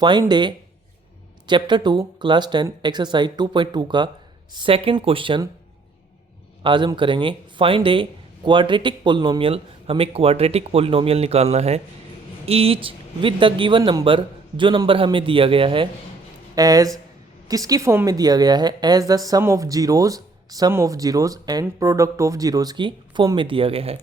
Find ए chapter 2 class 10 exercise 2.2 का second question आज हम करेंगे। फाइंड ए क्वाड्रेटिक पोलिनोमियल, हमें क्वाड्रेटिक पोलिनोमियल निकालना है। Each with the given number, जो नंबर हमें दिया गया है एज किसकी फॉर्म में दिया गया है, as the sum of zeros and product of zeros की फॉर्म में दिया गया है।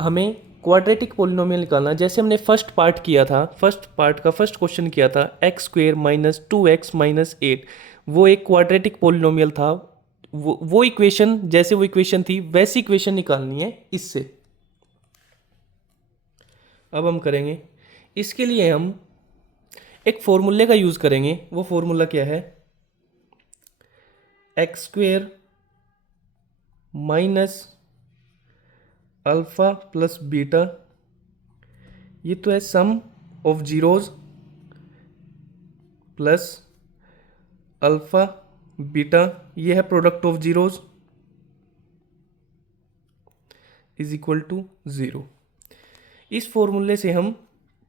हमें क्वाड्रेटिक पोलिनोमियल निकालना है। जैसे हमने फर्स्ट पार्ट किया था, फर्स्ट पार्ट का फर्स्ट क्वेश्चन किया था x square minus 2x minus 8, वो एक क्वाड्रेटिक पोलिनोमियल था। वो इक्वेशन, जैसे वो इक्वेशन थी वैसी इक्वेशन निकालनी है इससे। अब हम करेंगे, इसके लिए हम एक फॉर्मूले का यूज करेंगे। वो फॉर्मूला क्या है, x square minus alpha plus beta, ये तो है sum of zeros plus alpha beta, ये है product of zeros is equal to 0। इस फॉर्मूले से हम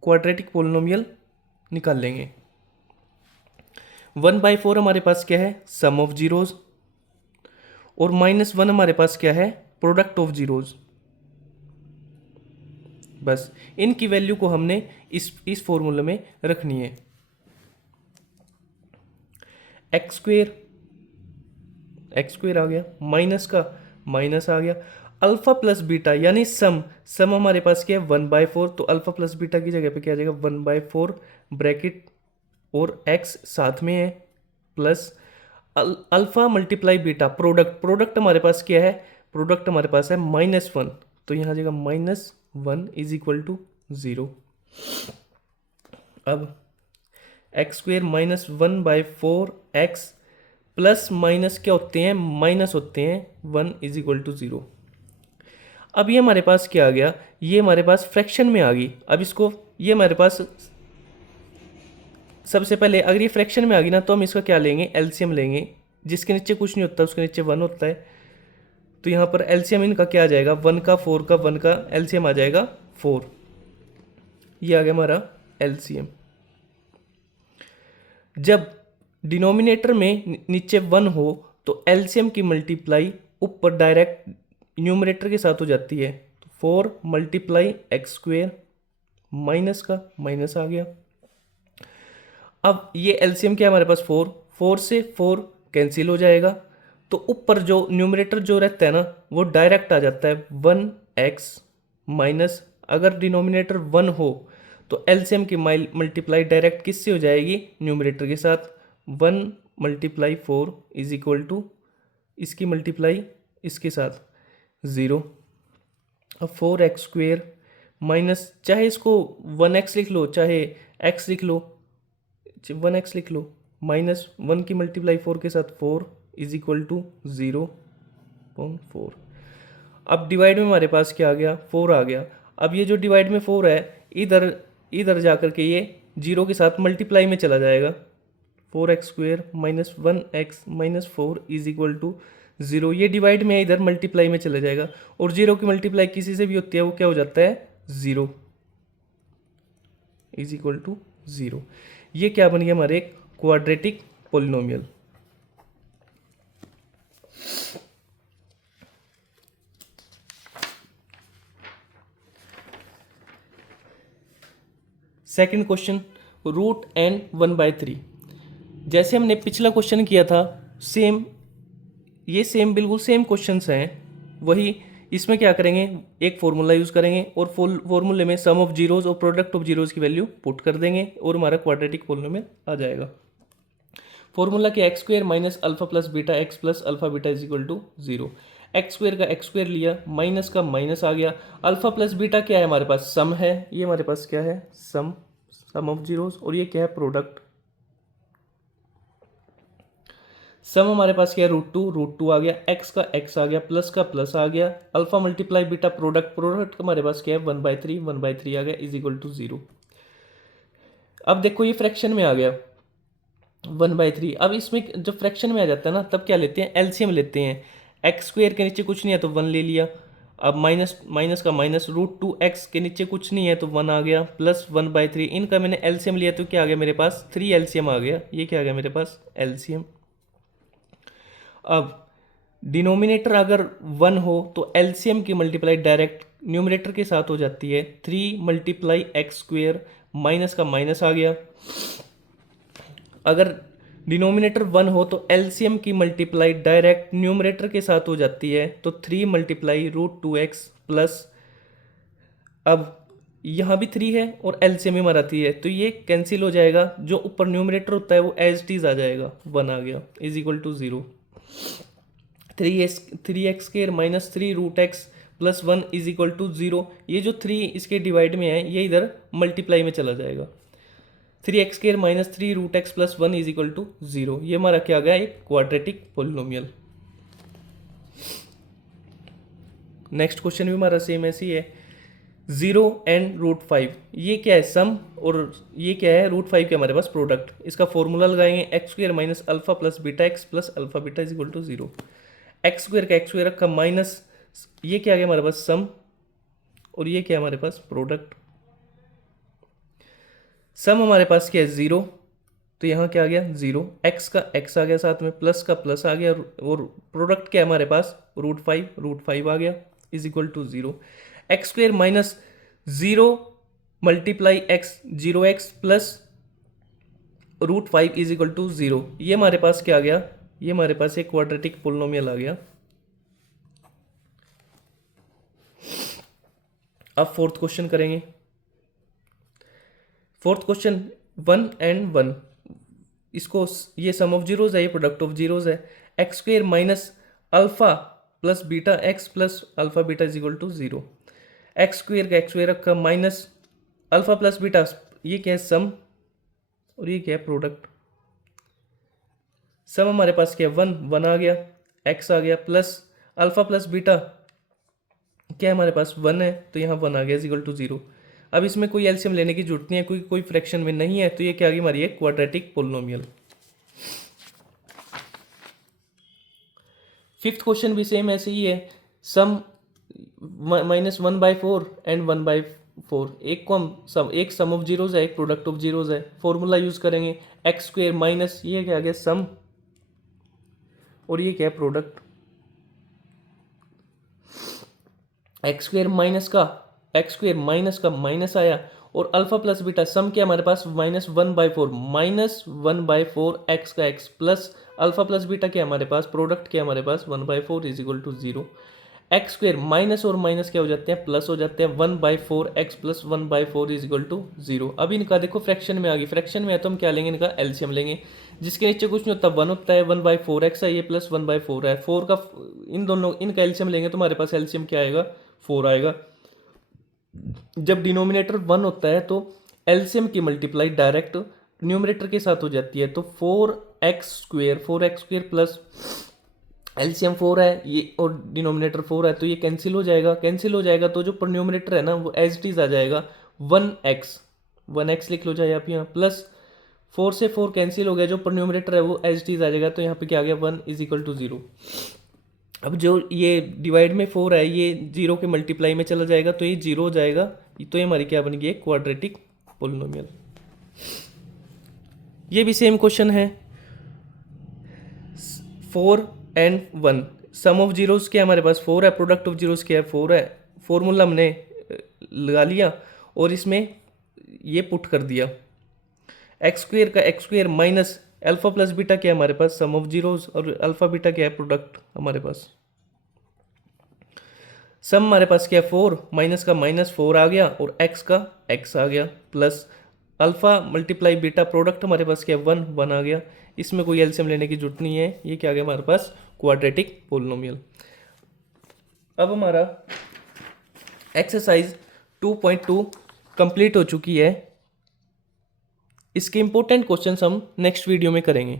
क्वाड्रेटिक पोलिनोमियल निकाल लेंगे। 1/4 हमारे पास क्या है, सम ऑफ जीरोज, और -1 हमारे पास क्या है, प्रोडक्ट ऑफ जीरोज। बस इनकी वैल्यू को हमने इस फॉर्मूले में रखनी है। एक्स स्क्वेयर आ गया, माइनस का माइनस आ गया, अल्फा प्लस बीटा यानी सम हमारे पास क्या है 1/4, तो अल्फा प्लस बीटा की जगह पे क्या आ जाएगा 1/4 ब्रैकेट और एक्स साथ में है, plus alpha multiply beta product हमारे पास क्या है, प्रोडक्ट हमारे पास है -1, तो यहाँ आ जाएगा -1 इज इक्वल टू 0। अब x square minus 1/4 x plus minus क्या होते हैं, माइनस होते हैं, 1 इज इक्वल टू 0। अब ये हमारे पास क्या आ गया, ये हमारे पास फ्रैक्शन में आ गई। अब इसको, ये हमारे पास सबसे पहले अगर ये फ्रैक्शन में आ गई ना, तो हम इसका क्या लेंगे, एलसीएम लेंगे। जिसके नीचे कुछ नहीं होता उसके नीचे 1 होता है, तो यहाँ पर एलसीएम इनका क्या आ जाएगा, 1 का 4 का 1 का एलसीएम आ जाएगा 4। ये आ गया हमारा एलसीएम। जब डिनोमिनेटर में नीचे 1 हो तो एलसीएम की मल्टीप्लाई ऊपर डायरेक्ट न्यूमरेटर के साथ हो जाती है, तो 4 मल्टीप्लाई एक्स स्क्वेयर, माइनस का माइनस आ गया। अब ये एलसीएम क्या है हमारे पास 4 से 4 कैंसिल हो जाएगा, तो ऊपर जो न्यूमरेटर जो रहता है ना वो डायरेक्ट आ जाता है 1x माइनस, अगर डिनोमिनेटर 1 हो तो एलसीएम की मल्टीप्लाई डायरेक्ट किससे हो जाएगी, न्यूमरेटर के साथ। 1 मल्टीप्लाई 4 इज इक्वल टू इसकी मल्टीप्लाई इसके साथ 0। अब 4x स्क्वेयर माइनस, चाहे इसको 1x लिख लो चाहे x लिख लो, 1x लिख लो, माइनस 1 की मल्टीप्लाई 4 के साथ 4 इज इक्वल टू 0.4। अब डिवाइड में हमारे पास क्या आ गया, 4 आ गया। अब ये जो डिवाइड में 4 है इधर जा कर के ये 0 के साथ मल्टीप्लाई में चला जाएगा, 4x square minus 1x minus 4 is equal to 0। ये डिवाइड में इधर मल्टीप्लाई में चला जाएगा, और 0 की मल्टीप्लाई किसी से भी होती है वो क्या हो जाता है, 0 इज इक्वल टू 0। ये क्या बन गया हमारे एक quadratic polynomial. Second question, root and 1/3। जैसे हमने पिछला क्वेश्चन किया था सेम, ये सेम बिल्कुल सेम क्वेश्चंस हैं, वही इसमें क्या करेंगे, एक फॉर्मूला यूज़ करेंगे और फॉर्मूले में सम ऑफ जीरोज और प्रोडक्ट ऑफ जीरोज की वैल्यू पुट कर देंगे और हमारा क्वाड्रेटिक पोलिनोमियल आ जाएगा। फॉर्मूला क्या, x square minus alpha plus beta x plus alpha beta is equal to 0। X square का एक्स स्क्वेयर लिया, माइनस का माइनस आ गया, अल्फा प्लस बीटा क्या है हमारे पास, सम है, ये हमारे पास क्या है, सम ऑफ जीरोज, और ये क्या है, प्रोडक्ट। सम हमारे पास क्या है, रूट टू आ गया, एक्स का एक्स आ गया, प्लस का प्लस आ गया, अल्फा मल्टीप्लाई बीटा प्रोडक्ट हमारे पास क्या है 1/3 आ गया इज इक्वल टू 0। अब देखो ये फ्रैक्शन में आ गया 1/3। अब इसमें जब फ्रैक्शन में आ जाता है ना तब क्या लेते हैं, एलसीएम लेते हैं। एक्स स्क्वेयर के नीचे कुछ नहीं है तो 1 ले लिया, अब माइनस माइनस का माइनस, √2x के नीचे कुछ नहीं है तो 1 आ गया, प्लस 1/3। इनका मैंने एलसीएम लिया तो क्या आ गया मेरे पास, 3 एलसीएम आ गया। ये क्या आ गया मेरे पास, एलसीएम। अब डिनोमिनेटर अगर 1 हो तो एलसीएम की मल्टीप्लाई डायरेक्ट न्यूमरेटर के साथ हो जाती है। 3 × x², माइनस का माइनस आ गया। अगर डिनोमिनेटर 1 हो तो एलसीएम की मल्टीप्लाई डायरेक्ट न्यूमरेटर के साथ हो जाती है, तो 3 × √2x प्लस, अब यहाँ भी 3 है और एलसीएम ही मराती है तो ये कैंसिल हो जाएगा। जो ऊपर न्यूमरेटर होता है वो एज इट इज आ जाएगा, 1 आ गया, is equal to 0। 3x² minus 3√x plus 1 is equal to 0। ये जो 3 इसके डिवाइड में है ये इधर मल्टीप्लाई में चला जाएगा। 3x² minus 3√x plus 1 is equal to 0। ये हमारा क्या आ गया, एक क्वाड्रेटिक पोलिनोमियल। नेक्स्ट क्वेश्चन भी हमारा सेम ऐसी है, 0 एंड √5। ये क्या है, सम, और ये क्या है, √5 के हमारे पास प्रोडक्ट। इसका फॉर्मूला लगाएंगे, x² minus alpha plus beta x plus alpha beta is equal to 0। x² का x² रखा माइनस, ये क्या आ गया हमारे पास, सम, और ये क्या है हमारे पास, प्रोडक्ट। सम हमारे पास क्या है, 0, तो यहाँ क्या आ गया 0, x का x आ गया साथ में, प्लस का प्लस आ गया, और प्रोडक्ट क्या है हमारे पास, √5 आ गया, is equal to 0। x² minus 0 × x, 0x plus √5 is equal to 0। ये हमारे पास क्या आ गया, ये हमारे पास एक क्वाड्रेटिक पोलिनोमियल आ गया। अब फोर्थ क्वेश्चन करेंगे। फोर्थ क्वेश्चन 1 एंड 1, इसको ये सम ऑफ जीरोज है, ये प्रोडक्ट ऑफ जीरोज है। x² minus alpha plus beta x plus alpha beta is equal to 0। x² का x² रखा माइनस अल्फा प्लस बीटा, ये क्या है, सम, और ये क्या है, प्रोडक्ट। सम हमारे पास क्या है, 1 आ गया, x आ गया, प्लस अल्फा प्लस बीटा क्या है हमारे पास, 1 है, तो यहाँ 1 आ गया इज इक्वल टू 0। अब इसमें कोई एलसीएम लेने की जरूरत नहीं है, कोई फ्रैक्शन में नहीं है, तो ये क्या आ गई हमारी एक क्वाड्रेटिक पोलिनोमियल। फिफ्थ क्वेश्चन भी सेम ऐसे ही है, सम -1/4 एंड 1/4। एक को हम एक सम ऑफ जीरोज है, एक प्रोडक्ट ऑफ जीरोज है। फॉर्मूला यूज करेंगे, x² माइनस, ये क्या आ गया, सम, और ये क्या है, प्रोडक्ट। x² माइनस का माइनस आया, और अल्फा प्लस बीटा सम क्या हमारे पास, -1/4 x का x plus alpha plus beta क्या हमारे पास, प्रोडक्ट क्या हमारे पास, 1/4 is equal to 0। x² minus और माइनस क्या हो जाते हैं, प्लस हो जाते हैं, 1/4 x plus 1/4 is equal to 0। अब इनका देखो फ्रैक्शन में आ गई, फ्रैक्शन में है तो हम क्या लेंगे, इनका एलसीएम लेंगे। जिसके नीचे कुछ नहीं होता, 1 होता है, 1/4x है, ये प्लस 1/4 है, 4 का इन दोनों इनका एलसीएम लेंगे तो हमारे पास एलसीएम क्या आएगा, 4 आएगा। जब डिनोमिनेटर 1 होता है तो एलसीएम की मल्टीप्लाई डायरेक्ट न्यूमरेटर के साथ हो जाती है, तो 4x² प्लस एलसीएम 4 है ये, और डिनोमिनेटर 4 है, तो ये कैंसिल हो जाएगा, तो जो पर न्यूमरेटर है ना वो एज इट इज आ जाएगा, 1x लिख लो चाहे आप यहाँ, प्लस 4 से 4 कैंसिल हो गया, जो पर न्यूमरेटर है वो एज इट इज आ जाएगा, तो यहाँ पे क्या आ गया, 1 इज इक्वल टू 0। अब जो ये डिवाइड में 4 है ये 0 के मल्टीप्लाई में चला जाएगा, तो ये 0 हो जाएगा, तो ये हमारी क्या बन गई, क्वाड्रेटिक पोलिनोमियल। ये भी सेम क्वेश्चन है, 4 एंड 1, सम ऑफ जीरोस क्या हमारे पास, 4 है, प्रोडक्ट ऑफ जीरोस क्या है, 4 है। फॉर्मूला हमने लगा लिया और इसमें ये पुट कर दिया, x² का x² minus alpha plus beta क्या है हमारे पास, सम ऑफ जीरोस, और अल्फा बीटा क्या है, प्रोडक्ट हमारे पास। सम हमारे पास क्या है, 4, माइनस का माइनस 4 आ गया, और x का x आ गया, plus alpha multiply beta, product हमारे पास क्या है, 1 आ गया। इसमें कोई एलसीएम लेने की जरूरत नहीं है, ये क्या आ गया हमारे पास, क्वाड्रेटिक पोलिनोमियल। अब हमारा एक्सरसाइज 2.2 कंप्लीट हो चुकी है। इसके इंपॉर्टेंट क्वेश्चंस हम नेक्स्ट वीडियो में करेंगे।